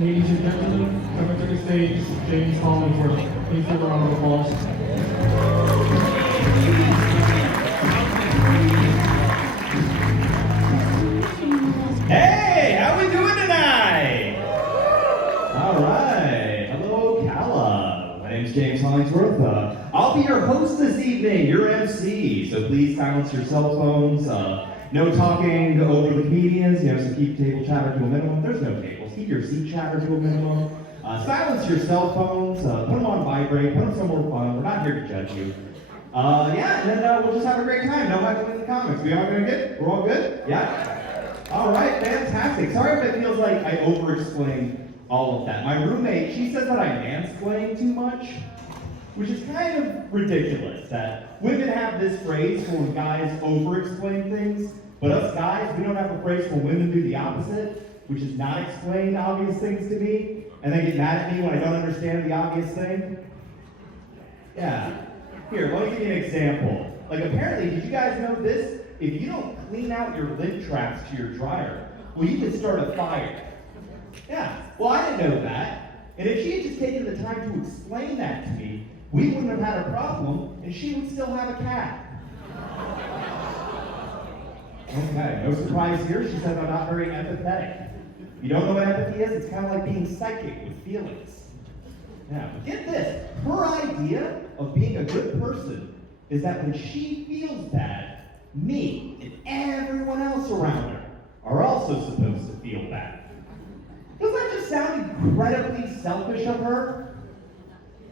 Ladies and gentlemen, coming to the stage, James Hollingsworth. Please give a round of applause. Hey, how we doing tonight? All right. Hello, Calla. My name's James Hollingsworth. I'll be your host this evening, your MC. So please silence your cell phones. No talking over the comedians. So keep table chatter to a minimum. There's no tables. Keep your seat chatter to a minimum. Silence your cell phones. Put them on vibrate. Put them somewhere fun. We're not here to judge you. And then we'll just have a great time. No hacking in the comics. We all doing good? We're all good? Yeah? All right, fantastic. Sorry if it feels like I over-explained all of that. My roommate, she says that I mansplain too much, which is kind of ridiculous, that women have this phrase for when guys over-explain things, but us guys, we don't have a phrase for women do the opposite, which is not explain obvious things to me, and then get mad at me when I don't understand the obvious thing. Yeah. Here, let me give you an example. Like, apparently, did you guys know this? If you don't clean out your lint traps to your dryer, well, you can start a fire. Yeah, well, I didn't know that. And if she had just taken the time to explain that to me, we wouldn't have had a problem, and she would still have a cat. Okay, no surprise here. She says I'm not very empathetic. You don't know what empathy is? It's kind of like being psychic with feelings. Now, get this. Her idea of being a good person is that when she feels bad, me and everyone else around her are also supposed to feel bad. Doesn't that just sound incredibly selfish of her?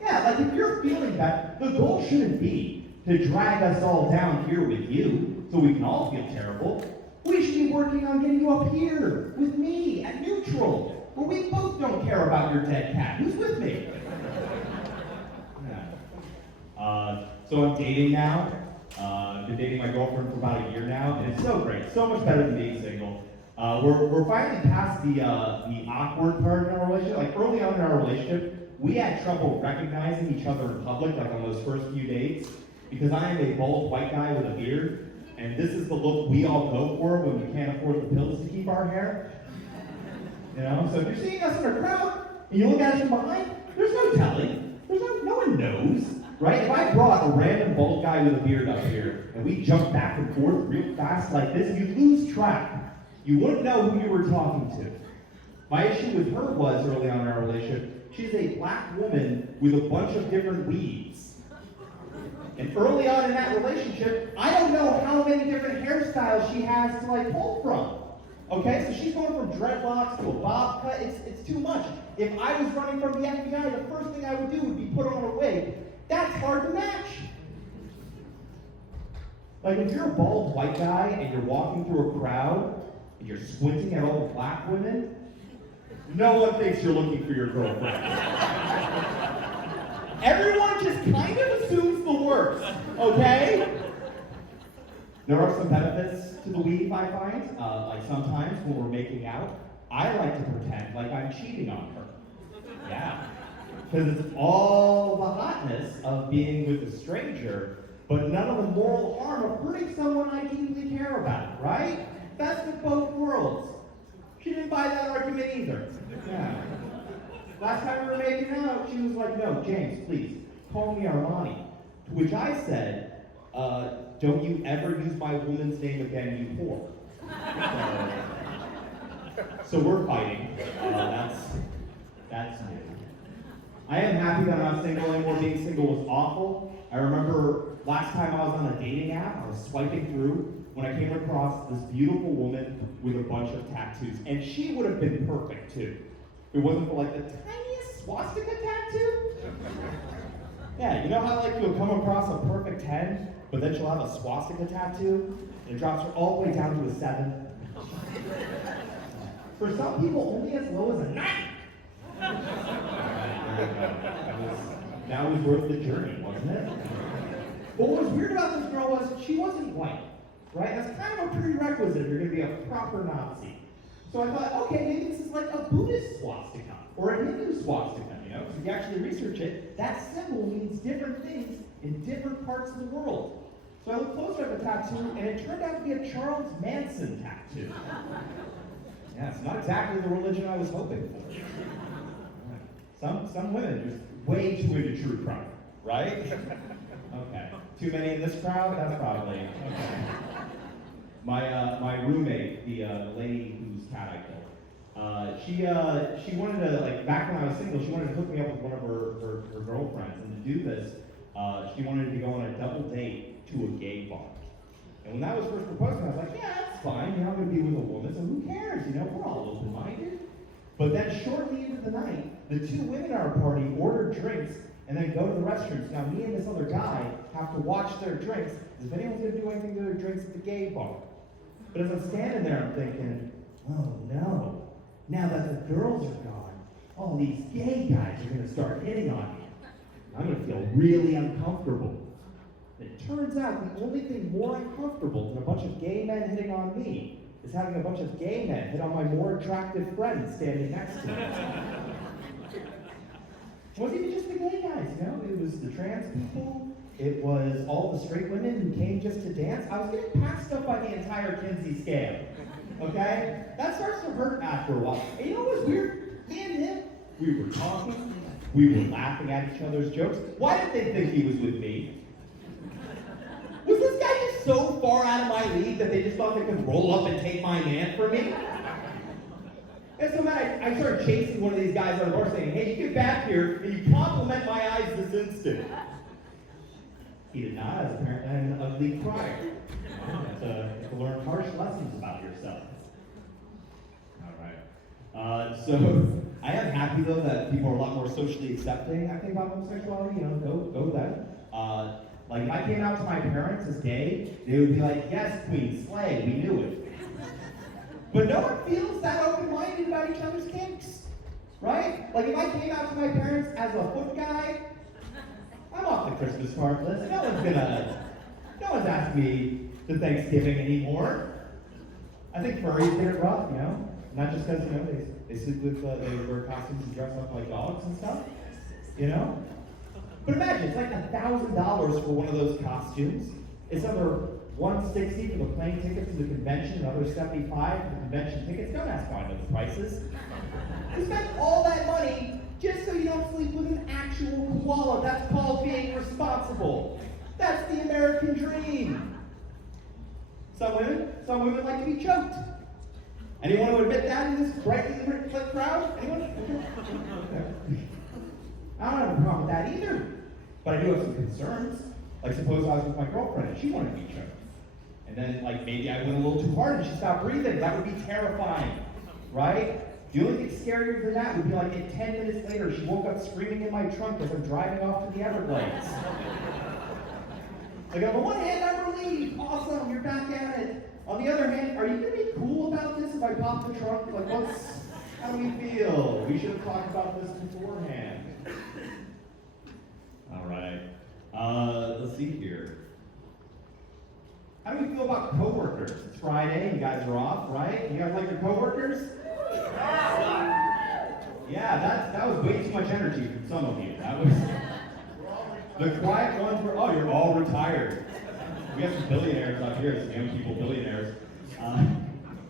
Yeah, like if you're feeling bad, the goal shouldn't be to drag us all down here with you so we can all feel terrible. We should be working on getting you up here with me at neutral, where we both don't care about your dead cat. Who's with me? Yeah. So I'm dating now. I've been dating my girlfriend for about a year now, and it's so great, so much better than being single. We're finally past the awkward part in our relationship. Like early on in our relationship, we had trouble recognizing each other in public, like on those first few dates, because I am a bald white guy with a beard, and this is the look we all go for when we can't afford the pills to keep our hair. So if you're seeing us in a crowd and you look at us from behind, there's no telling. No one knows. Right? If I brought a random bald guy with a beard up here and we jumped back and forth real fast like this, you'd lose track. You wouldn't know who you were talking to. My issue with her was, early on in our relationship, she's a black woman with a bunch of different weaves. And early on in that relationship, I don't know how many different hairstyles she has to pull from. Okay, so she's going from dreadlocks to a bob cut. It's too much. If I was running from the FBI, the first thing I would do would be put on a wig. That's hard to match. Like if you're a bald white guy and you're walking through a crowd and you're squinting at all the black women, no one thinks you're looking for your girlfriend. Everyone just kind of assumes the worst, okay? There are some benefits to the weave, I find. Like sometimes when we're making out, I like to pretend like I'm cheating on her. Yeah. Because it's all the hotness of being with a stranger, but none of the moral harm of hurting someone I deeply care about, right? Best of both worlds. She didn't buy that argument either. Yeah. Last time we were making out, she was like, no, James, please, call me Armani. To which I said, don't you ever use my woman's name again, you whore. So we're fighting. That's new. I am happy that I'm not single anymore. Being single was awful. I remember last time I was on a dating app, I was swiping through when I came across this beautiful woman with a bunch of tattoos. And she would have been perfect too. If it wasn't for the tiniest swastika tattoo. Yeah, you know how you'll come across a perfect 10, but then she'll have a swastika tattoo, and it drops her all the way down to a 7. For some people, only as low as a 9. That was worth the journey, wasn't it? But what was weird about this girl was she wasn't white, right? That's kind of a prerequisite if you're going to be a proper Nazi. So I thought, okay, maybe this is like a Buddhist swastika or a Hindu swastika, So if you actually research it, that symbol means different things in different parts of the world. So I looked closer at the tattoo, and it turned out to be a Charles Manson tattoo. Yeah, it's not exactly the religion I was hoping for. Some women are just way too into true crime, right? Okay. Too many in this crowd? That's probably okay. My roommate, the lady whose cat I killed, she wanted to, like, back when I was single, she wanted to hook me up with one of her girlfriends, and to do this, she wanted to go on a double date to a gay bar. And when that was first proposed, I was like, yeah, that's fine, I'm gonna be with a woman, so who cares, we're all open-minded. But then shortly into the night, the two women at our party ordered drinks and then go to the restrooms. Now me and this other guy have to watch their drinks, as if anyone's gonna do anything to their drinks at the gay bar. But as I'm standing there, I'm thinking, oh no, now that the girls are gone, all these gay guys are gonna start hitting on me. I'm gonna feel really uncomfortable. And it turns out the only thing more uncomfortable than a bunch of gay men hitting on me is having a bunch of gay men hit on my more attractive friend standing next to me. It wasn't even just the gay guys, it was the trans people, it was all the straight women who came just to dance. I was getting passed up by the entire Kinsey scale, okay? That starts to hurt after a while. And you know what was weird? Me and him, we were talking, we were laughing at each other's jokes. Why did they think he was with me? Was this guy just so far out of my league that they just thought they could roll up and take my man from me? And so then I started chasing one of these guys on the bar saying, hey, you get back here and you compliment my eyes this instant. He did not. I was apparently an ugly crier. You have to learn harsh lessons about yourself. All right. So I am happy though that people are a lot more socially accepting, I think, about homosexuality. Go them. Like if I came out to my parents as gay, they would be like, yes, queen, slay, we knew it. But no one feels that open-minded about each other's kinks, right? Like if I came out to my parents as a foot guy, I'm off the Christmas card list. No one's asking me to Thanksgiving anymore. I think furries get it rough, not just because, they sleep with, they wear costumes and dress up like dogs and stuff, But imagine, it's like $1,000 for one of those costumes. It's under $160 for the plane ticket to the convention, another $75 for the convention tickets. Don't ask why I know the prices. You spend all that money just so you don't sleep with an actual koala. That's called being responsible. That's the American dream. Some women like to be choked. Anyone who admit that in this brightly lit crowd? Anyone? I don't have a problem with that either. But I do have some concerns. Like suppose I was with my girlfriend and she wanted to be choked. And then maybe I went a little too hard and she stopped breathing. That would be terrifying, right? The only thing scarier than that would be like 10 minutes later, she woke up screaming in my trunk as I'm driving off to the Everglades. Like on the one hand, I'm relieved, awesome, you're back at it. On the other hand, are you gonna be cool about this if I pop the trunk? Like how do we feel? We should have talked about this beforehand. All right, let's see here. How do we feel about coworkers? It's Friday, you guys are off, right? You guys like your coworkers? Yeah, that was way too much energy from some of you. That was the quiet ones were. Oh, you're all retired. We have some billionaires up here, some young people, billionaires. I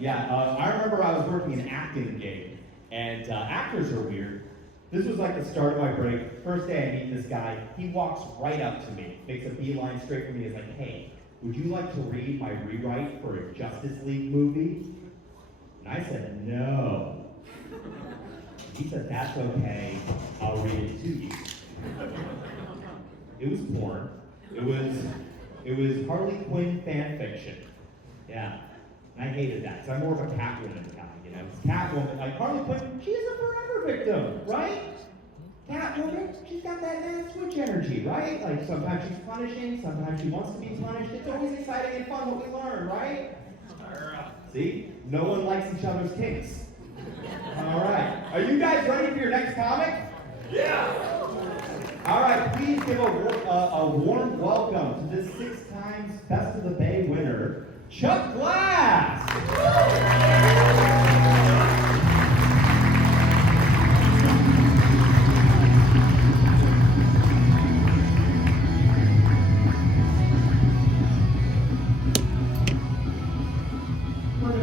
remember I was working an acting gig, and actors are weird. This was like the start of my break. First day I meet this guy. He walks right up to me, makes a beeline straight for me. He's like, "Hey, would you like to read my rewrite for a Justice League movie?" And I said, "No." He said, "That's okay. I'll read it to you." It was porn. It was Harley Quinn fan fiction. Yeah. And I hated that, because I'm more of a Catwoman guy, Catwoman, like Harley Quinn, she's a forever victim, right? Catwoman, she's got that mad switch energy, right? Like sometimes she's punishing, sometimes she wants to be punished. It's always exciting and fun what we learn, right? See? No one likes each other's kinks. All right. Are you guys ready for your next comic? Yeah! All right, please give a warm welcome to this 6 times Best of the Bay winner, Chuck Glass!